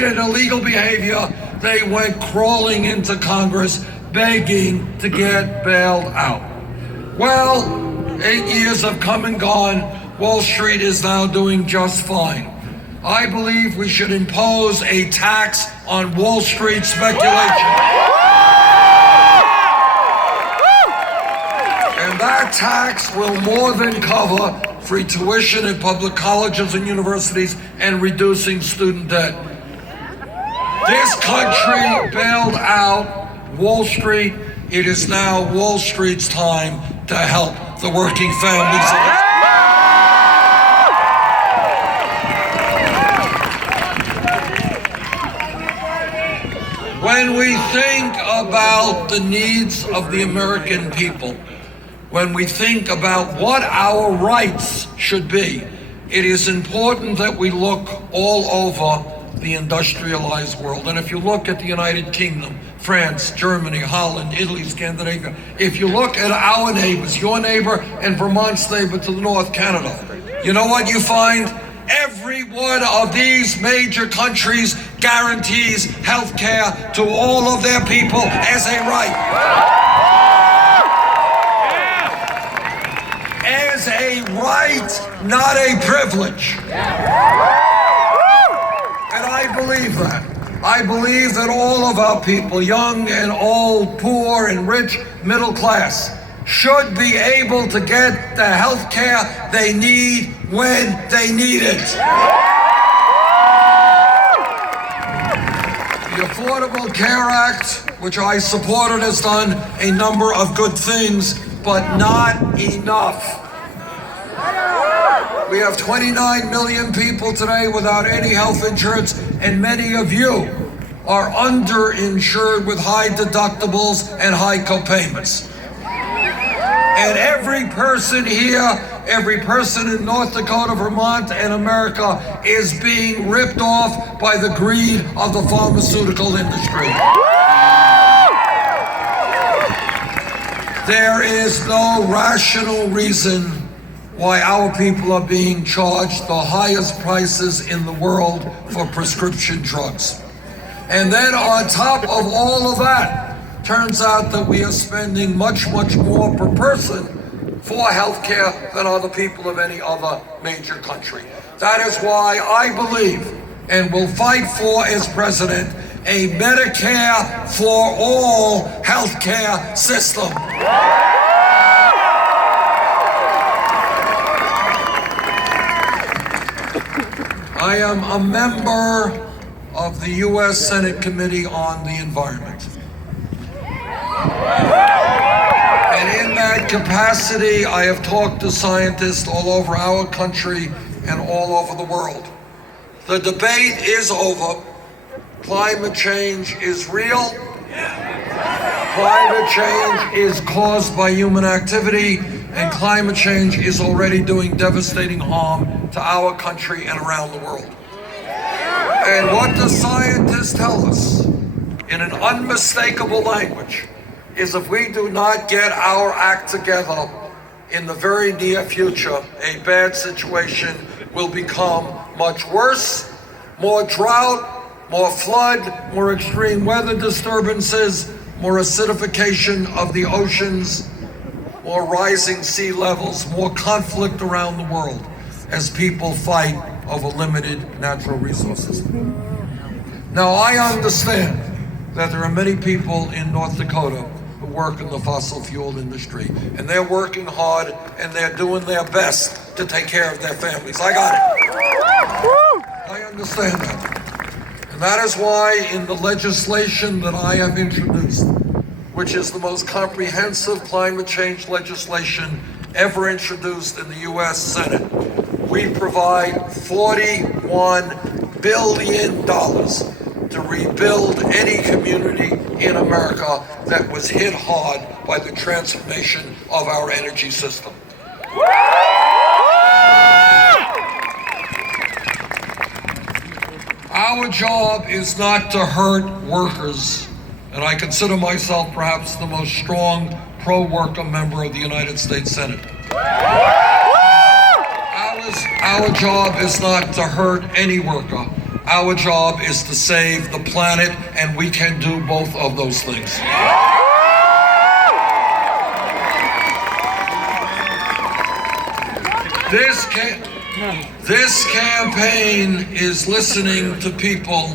committed illegal behavior, they went crawling into Congress begging to get bailed out. Well, 8 years have come and gone. Wall Street is now doing just fine. I believe we should impose a tax on Wall Street speculation. And that tax will more than cover free tuition at public colleges and universities and reducing student debt. This country bailed out Wall Street. It is now Wall Street's time to help the working families of this. When we think about the needs of the American people, when we think about what our rights should be, it is important that we look all over the industrialized world. And if you look at the United Kingdom, France, Germany, Holland, Italy, Scandinavia, if you look at our neighbors, your neighbor and Vermont's neighbor to the north, Canada, you know what you find? Every one of these major countries guarantees health care to all of their people as a right. As a right, not a privilege. And I believe that. I believe that all of our people, young and old, poor and rich, middle class, should be able to get the health care they need when they need it. The Affordable Care Act, which I supported, has done a number of good things, but not enough. We have 29 million people today without any health insurance, and many of you are underinsured with high deductibles and high copayments. And every person here, every person in North Dakota, Vermont, and America is being ripped off by the greed of the pharmaceutical industry. There is no rational reason why our people are being charged the highest prices in the world for prescription drugs. And then on top of all of that, turns out that we are spending much, much more per person for health care than other people of any other major country. That is why I believe and will fight for, as president, a Medicare for all health care system. I am a member of the U.S. Senate Committee on the Environment. And in that capacity, I have talked to scientists all over our country and all over the world. The debate is over. Climate change is real. Climate change is caused by human activity, and climate change is already doing devastating harm to our country and around the world. And what the scientists tell us in an unmistakable language is if we do not get our act together in the very near future, a bad situation will become much worse. More drought, more flood, more extreme weather disturbances, more acidification of the oceans, more rising sea levels, more conflict around the world as people fight over limited natural resources. Now, I understand that there are many people in North Dakota who work in the fossil fuel industry, and they're working hard and they're doing their best to take care of their families. I got it. I understand that. And that is why in the legislation that I have introduced, which is the most comprehensive climate change legislation ever introduced in the U.S. Senate, we provide $41 billion to rebuild any community in America that was hit hard by the transformation of our energy system. Our job is not to hurt workers, and I consider myself perhaps the most strong pro-worker member of the United States Senate. Our job is not to hurt any worker. Our job is to save the planet, and we can do both of those things. This campaign is listening to people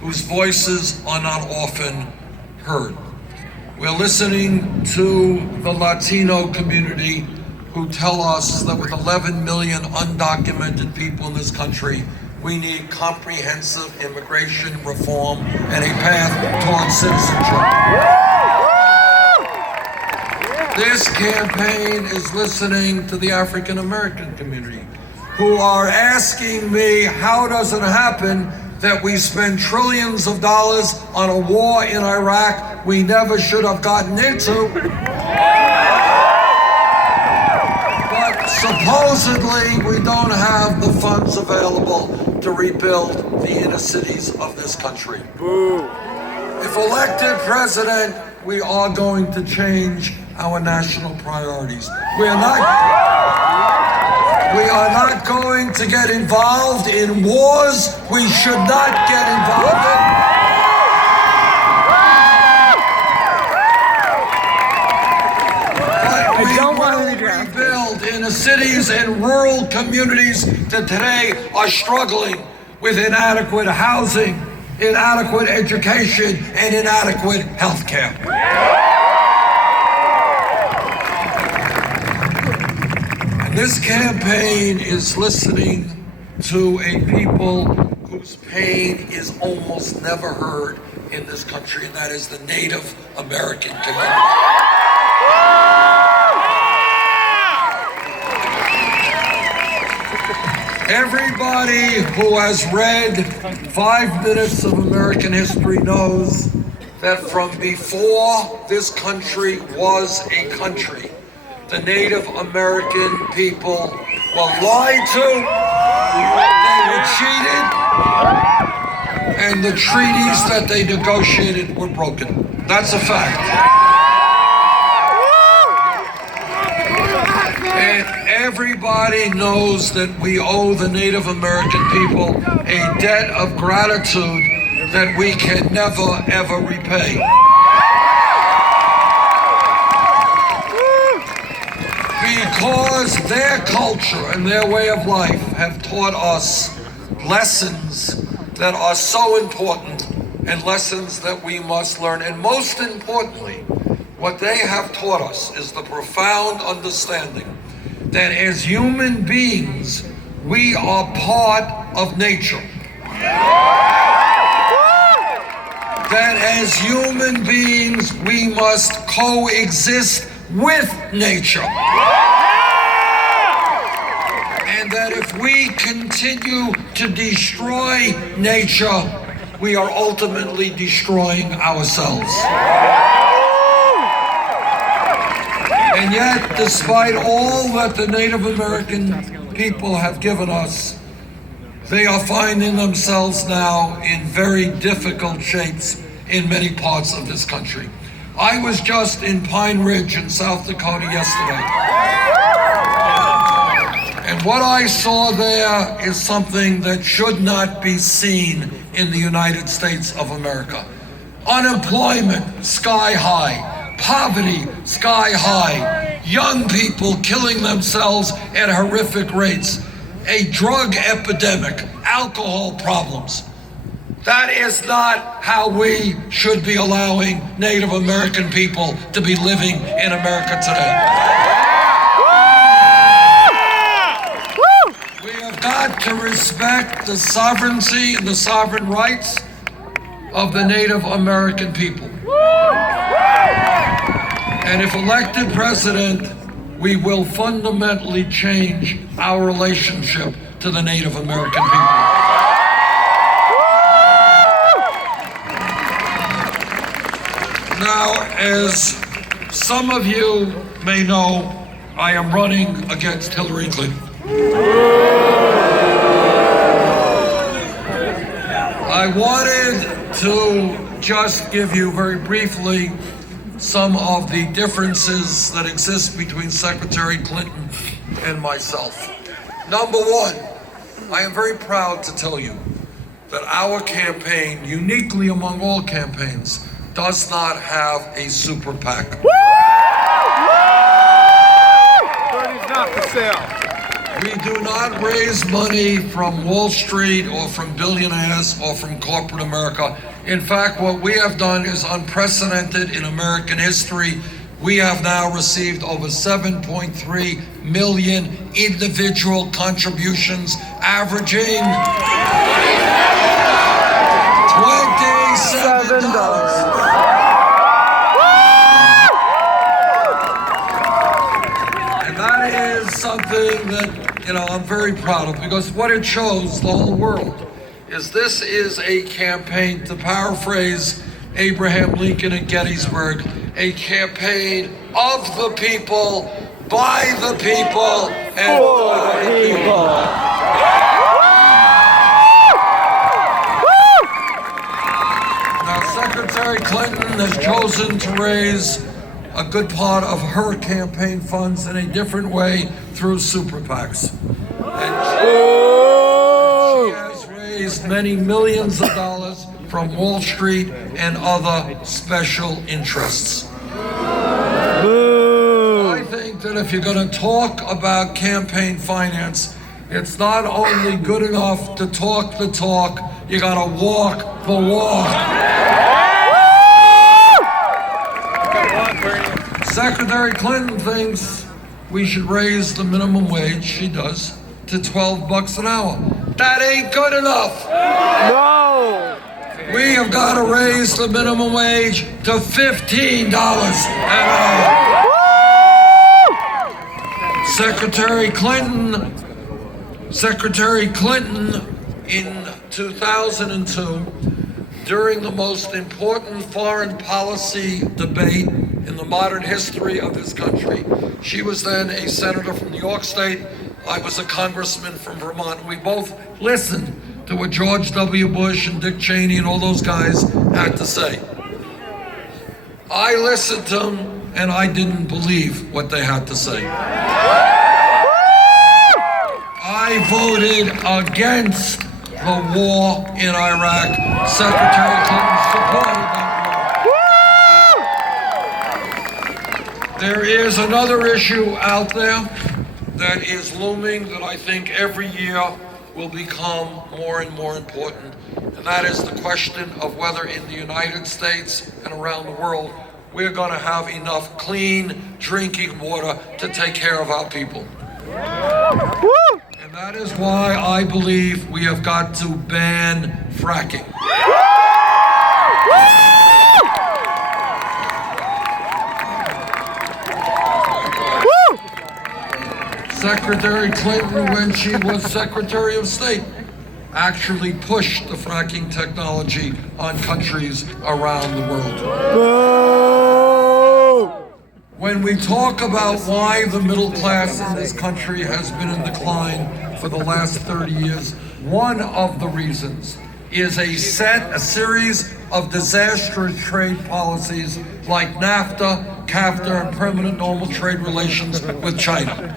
whose voices are not often heard. We're listening to the Latino community who tell us that with 11 million undocumented people in this country, we need comprehensive immigration reform and a path towards citizenship. This campaign is listening to the African American community who are asking me, how does it happen that we spend trillions of dollars on a war in Iraq we never should have gotten into? But supposedly we don't have the funds available to rebuild the inner cities of this country. If elected president, we are going to change our national priorities. We are not going to get involved in wars we should not get involved in. But we will rebuild inner cities and rural communities that today are struggling with inadequate housing, inadequate education, and inadequate health care. This campaign is listening to a people whose pain is almost never heard in this country, and that is the Native American community. Everybody who has read 5 minutes of American history knows that from before this country was a country, the Native American people were lied to, they were cheated, and the treaties that they negotiated were broken. That's a fact. And everybody knows that we owe the Native American people a debt of gratitude that we can never, ever repay. Because their culture and their way of life have taught us lessons that are so important and lessons that we must learn. And most importantly, what they have taught us is the profound understanding that as human beings, we are part of nature. That as human beings, we must coexist with nature. And that if we continue to destroy nature, we are ultimately destroying ourselves. And yet, despite all that the Native American people have given us, they are finding themselves now in very difficult shapes in many parts of this country. I was just in Pine Ridge in South Dakota yesterday. And what I saw there is something that should not be seen in the United States of America. Unemployment sky high, poverty sky high, young people killing themselves at horrific rates, a drug epidemic, alcohol problems. That is not how we should be allowing Native American people to be living in America today. We have got to respect the sovereignty and the sovereign rights of the Native American people. And if elected president, we will fundamentally change our relationship to the Native American people. Now, as some of you may know, I am running against Hillary Clinton. I wanted to just give you very briefly some of the differences that exist between Secretary Clinton and myself. Number one, I am very proud to tell you that our campaign, uniquely among all campaigns, does not have a super PAC. Bernie's not for sale. We do not raise money from Wall Street or from billionaires or from corporate America. In fact, what we have done is unprecedented in American history. We have now received over 7.3 million individual contributions, averaging $27. And that is something that, I'm very proud of, because what it shows the whole world is this is a campaign, to paraphrase Abraham Lincoln at Gettysburg, a campaign of the people, by the people, and for the people. Now, Secretary Clinton has chosen to raise a good part of her campaign funds in a different way through super PACs. And she has raised many millions of dollars from Wall Street and other special interests. I think that if you're going to talk about campaign finance, it's not only good enough to talk the talk, you got to walk the walk. Secretary Clinton thinks we should raise the minimum wage, she does, to $12 an hour. That ain't good enough. No. We have got to raise the minimum wage to $15 an hour. Secretary Clinton in 2002, during the most important foreign policy debate in the modern history of this country. She was then a senator from New York State. I was a congressman from Vermont. We both listened to what George W. Bush and Dick Cheney and all those guys had to say. I listened to them and I didn't believe what they had to say. I voted against the war in Iraq. Secretary Clinton supported that war. There is another issue out there that is looming that I think every year will become more and more important, and that is the question of whether in the United States and around the world we're going to have enough clean drinking water to take care of our people. And that is why I believe we have got to ban fracking. Secretary Clinton, when she was Secretary of State, actually pushed the fracking technology on countries around the world. When we talk about why the middle class in this country has been in decline for the last 30 years, one of the reasons is a series of disastrous trade policies like NAFTA, CAFTA, and permanent normal trade relations with China.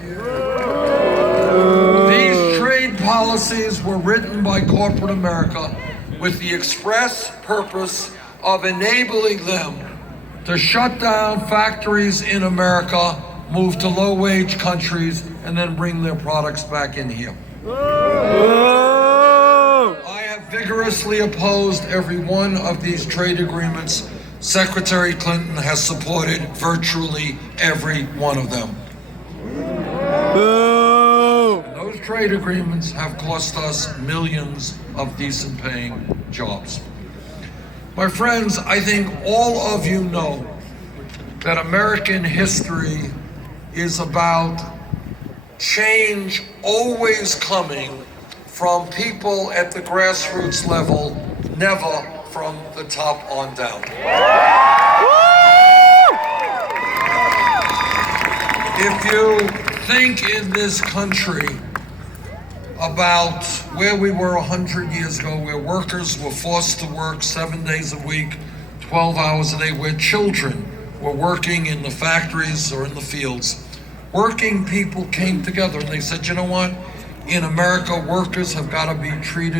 These trade policies were written by corporate America with the express purpose of enabling them to shut down factories in America, move to low-wage countries, and then bring their products back in here. I have vigorously opposed every one of these trade agreements. Secretary Clinton has supported virtually every one of them. Those trade agreements have cost us millions of decent-paying jobs. My friends, I think all of you know that American history is about change always coming from people at the grassroots level, never from the top on down. If you think in this country about where we were 100 years ago, where workers were forced to work 7 days a week, 12 hours a day, where children were working in the factories or in the fields, working people came together and they said, you know what? In America, workers have got to be treated